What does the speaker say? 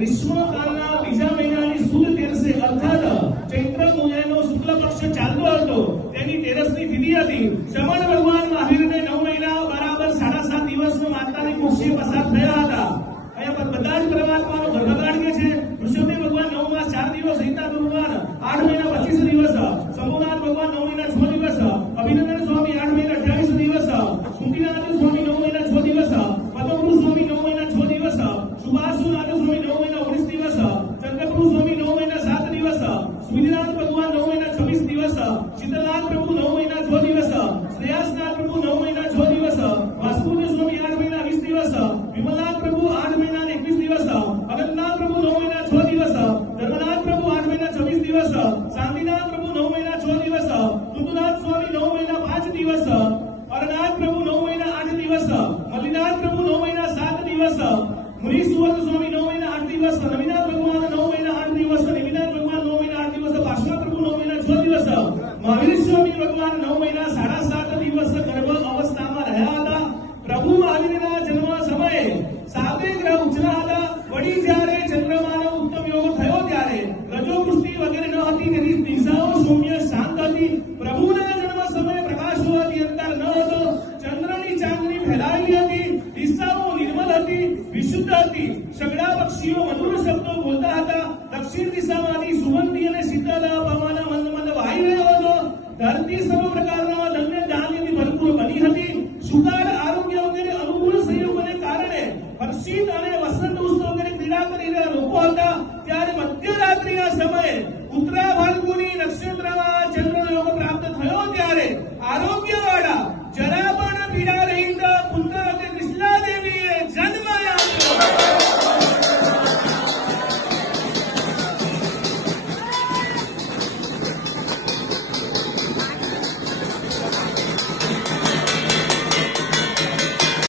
ગ્રીષ્મકાળના બીજા મહિનાની સુદ તેરસે અર્થાત ચૈત્ર મહિનાનો શુક્લ પક્ષ ચાલતો હતો તેની તેરસની તિથિ હતી। શ્રવણ ભગવાન મહાવીરને 9 મહિના બરાબર 7.5 દિવસમાં માતાની કુક્ષે પસાર થયા હતા। અહીંયા બધા જ પરમાત્માનો ગર્ભકાળ કે છે। ઋષભદેવ ભગવાન 9 માસ 4 દિવસ, હિતાત્મ ભગવાન 8 મહિના 25 દિવસ, શંભુનાથ ભગવાન 9 મહિના 6 દિવસ, અભિનંદન સ્વામી 8 મહિના 28 દિવસ, સુંદીનાથ સ્વામી 9 મહિના 6 દિવસ, પદ્મપુર સ્વામી 9 મહિના 6 દિવસ, સુભાષુનાથ સ્વામી 9 મહિના 19 દિવસ, ચંદ્રપુર સ્વામી 9 મહિના 7 દિવસ, સુવિધનાથ ભગવાન 9 મહિના 26 દિવસ, શીતલનાથ પ્રભુ 9 મહિના 6 દિવસ, શ્રેયાસનાથ પ્રભુ 9 મહિના 6 દિવસ, વાસુદેવ સ્વામી 8 મહિના 20 દિવસ, વિમલનાથ પ્રભુ 8 મહિના 21 દિવસ, અનંતનાથ પ્રભુ 9 મહિના 6 દિવસ, ધર્મનાથ પ્રભુ 8 મહિના 26 દિવસ, શાંતિનાથ પ્રભુ 9 મહિના 6 દિવસ, કુંદનાથ સ્વામી 9 મહિના 5 દિવસ, અરનાથ પ્રભુ 9 મહિના 8 દિવસ, મલ્લીનાથ પ્રભુ 9 મહિના 7 દિવસ, મુનિ સુવર્ણ સ્વામી 9 મહિના 8 દિવસ, નવીનાથ ભગવાન 9 મહિના 8 દિવસ, નિમિનાથ ભગવાન 9 મહિના 8 દિવસ, પાર્શ્વનાથ પ્રભુ 9 મહિના 6 દિવસ, મહાવીર સ્વામી ભગવાન 9 મહિના 7.5 દિવસ ગર્ભ અવસ્થામાં રહ્યા હતા। પ્રભુ મહાવીરના જન્મ સમયે 7 ગ્રહ ઉજળા હતા। વળી જ્યારે ચંદ્રમાનો ઉત્તમ યોગ થયો ત્યારે રજોવૃષ્ટિ વગેરે ન હતી, તેથી દિશાઓ સૌમ્ય શાંત હતી। પ્રભુના જન્મ સમયે પ્રકાશ હોવાથી અંતર ન હતો, ચંદ્રની ચાંદની ફેલાયેલી હતી, દિશાઓ નિર્મલ હતી, વિશુદ્ધ હતી, સગડા પક્ષીઓ મધુર શબ્દો બોલતા હતા। દક્ષિણ દિશામાંથી સુગંધી અને શીતળ પવન મંદ મંદ વાઈ રહ્યો હતો। ધરતી સર્વ પ્રકારના ધન્ય ધાન્યથી ભરપૂર બની હતી। સુકાળ આરોગ્ય વગેરે અનુકૂળ સંયોગોને કારણે હર્ષિત અને વસંત ઉત્સવ વગેરે ક્રીડા કરી રહ્યા લોકો હતા। ત્યારે મધ્યરાત્રિના સમયે ઉત્તરા ફાલ્ગુની નક્ષત્રમાં ચંદ્રનો યોગ પ્રાપ્ત થયો ત્યારે આરોગ્ય